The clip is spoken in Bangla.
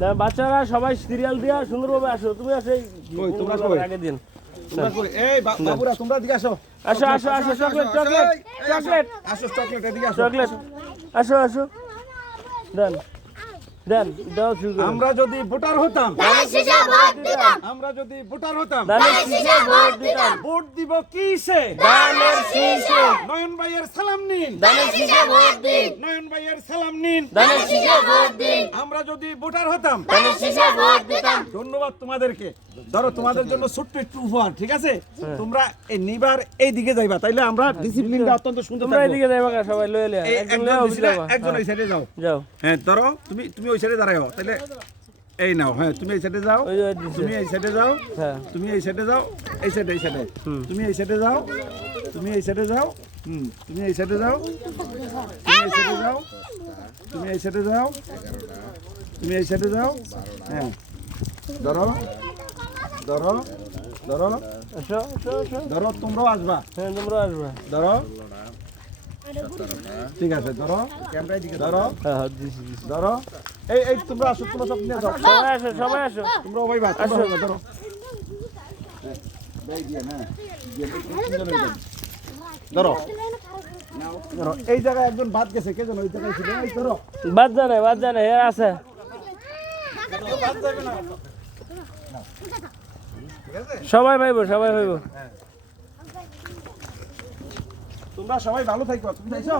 না, বাচ্চারা সবাই সিরিয়াল দিয়া সুন্দরভাবে আসো তুমি আসো কই, তোমরা কই? আগে দিন তোমরা কই? এই বা- বাবুরা তোমরা দিকে আসো আসো আসো আসো চকলেট চকলেট চকলেট আসো চকলেট এদিকে আসো চকলেট আসো আসো দেন দেন দাও শুরু আমরা যদি ভোটার হতাম আমরা যদি ভোটার হতাম ভোট দিতাম। ভোট দিব কিসে সে? শীষে নয়ন ভাইয়ের সালাম নিন। ধানের শীষে ভোট দিন। নয়ন ভাইয়ের সালাম নিন। ধানের শীষে ভোট দিন। আমরা যদি ভোটার হতাম ধানের শীষে ভোট দিতাম। ধন্যবাদ তোমাদেরকে। ধরো তোমাদের জন্য ছোট্ট একটু উপহার ঠিক আছে তোমরা এই নিবার এই দিকে যাইবা তাইলে আমরা ডিসিপ্লিনটা অত্যন্ত সুন্দর তোমরা থাকব এদিকে যাইবা কা সবাই লয়ে লয়ে এই একজন ওই সাইডে যাও যাও হ্যাঁ ধরো তুমি তুমি ওই সাইডে দাঁড়াও তাইলে এই নাও হ্যাঁ তুমি এই সাইডে যাও। তুমি এই সাইডে যাও হ্যাঁ তুমি এই সাইডে যাও এই সাইডে এই সাইডে তুমি এই সাইডে যাও তুমি এই সাইডে যাও হুম তুমি এই সাইডে যাও তুমি এই সাইডে যাও তুমি এই সাইডে যাও তুমি এই সাইডে যাও হ্যাঁ ধরো ধরো ধরো আসো আসো আসো ধরো তোমরাও আসবা। হ্যাঁ তোমরা আসবা। ধরো। ঠিক আছে ধরো ধরো হ্যাঁ হ্যাঁ দিছি দিছি ধরো। এই এই তোমরা আসো তোমরা সব নিয়ে যাও। সবাই আসো সবাই আসো। তোমরা ভাই বা আসো। ধরো। হ্যাঁ, না। ধরো। ধরো। এই জায়গায় একজন বাদ গেছে কে ওই জায়গায় ছিল? এই ধরো। বাদ জানে বাদ জানে হে আছে। সবাই ভাইবো সবাই ভাইবো। তোমরা সবাই ভালো থাকব তুমি চাইছো